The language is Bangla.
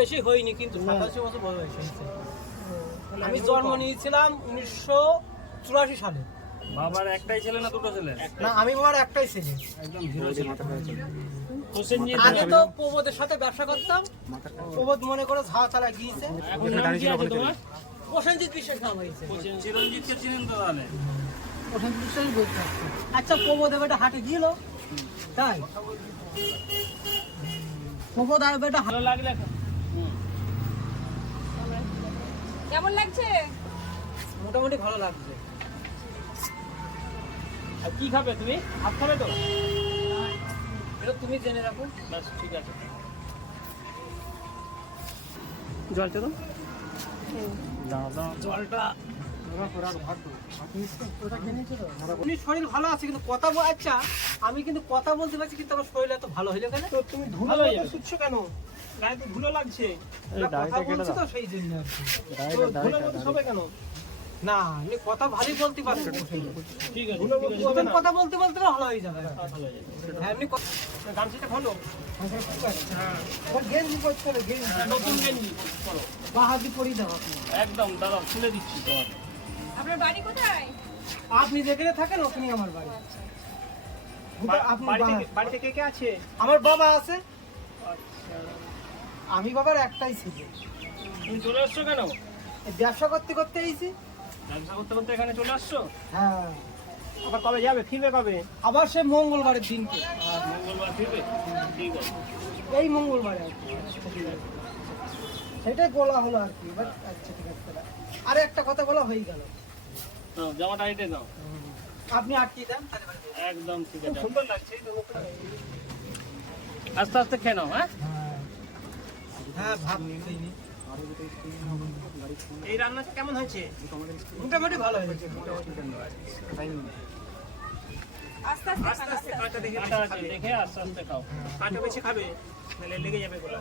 বেশি হয়নি, কিন্তু 87 বছর বয়স হয়েছে। আমি জন্ম নিয়েছিলাম 1984 সালে। বাবার একটাই ছেলে না দুটো ছেলে? না, আমি বাবার একটাই ছেলে। একদম জিরো ছিল। আগে তো প্রবোধের সাথে ব্যবসা করতাম। প্রবোধ মনে করে ঝাঁ চালা গিয়েছে। এখন নাম কি আছে তোমার? প্রসেনজিৎ বিশ্বাস নাম হয়েছে। চিরঞ্জিতকে চিনেন তো তাহলে? প্রসেনজিৎ বিশ্বাস বলতে। আচ্ছা, প্রবোধ এবারটা হাটে দিল, তাই প্রবোধ আর বেটা ভালো লাগলে কেমন লাগছে? মোটামুটি ভালো লাগছে। আর কি খাবে তুমি? হাত খাবে তো? এটা তুমি জেনে রাখো। বাস ঠিক আছে। জলটা তো জলটা উনি শরীর ভালো আছে, কিন্তু কথা আচ্ছা আমি কিন্তু কথা বলতে পারছি, কিন্তু আমার শরীর এত ভালো হইলো কেন? তুমি ধুলো শুচ্ছ কেন? গায়ে তো ধুলো লাগছে। কথা বলছি তো সেই জন্য আর কি। ধুলো মতো সবে কেন? না, আমি কথা ভালোই বলতে পারছি। ঠিক আছে। প্রথম কথা বলতে বলতে ভালো হয়ে যাবে। হ্যাঁ, এমনি গামছিটা খোলো। গেঞ্জি পরতে হবে, গেঞ্জি নতুন গেঞ্জি করো। বাহাদি পরিয়ে দাও আপনি। একদম দাদা খুলে দিচ্ছি তোমার। আপনার বাড়ি কোথায়? আপনি যেখানে থাকেন ওখানেই আমার বাড়ি। আপনি বাড়িতে কে কে আছে? আমার বাবা আছে, আচ্ছা, আমি বাবার একটাই ছিল। তুমি চলে আসছো কেন? এই ব্যবসা করতে করতে এসেছি। ব্যবসা করতে করতে এখানে চলে আসছো? হ্যাঁ, আবার কবে যাবে? ফিরবে কবে? আবার সে মঙ্গলবারের দিনকে, মঙ্গলবার ফিরবে? ঠিক আছে। এই মঙ্গলবারে আর কি। সেটাই বলা হলো আর কি। এবার আচ্ছা ঠিক আছে, আরে একটা কথা বলা হয়ে গেল। নাও, জামাটা আইটে নাও। আপনি আটকে দেন, তাহলে বাড়ি যাবো। একদম ঠিক আছে। সুন্দর লাগছে। আস্তে আস্তে খেয়ে নাও। হ্যাঁ, হ্যাঁ, ভাব নিইনি। এই রান্নাটা কেমন হয়েছে? মোটামুটি ভালো হয়েছে। আস্তে আস্তে খান, আস্তে আস্তে। কাঁটা দেখে আস্তে আস্তে খাও। কাঁটা বেছে খাবে, নাহলে লেগে যাবে গলা।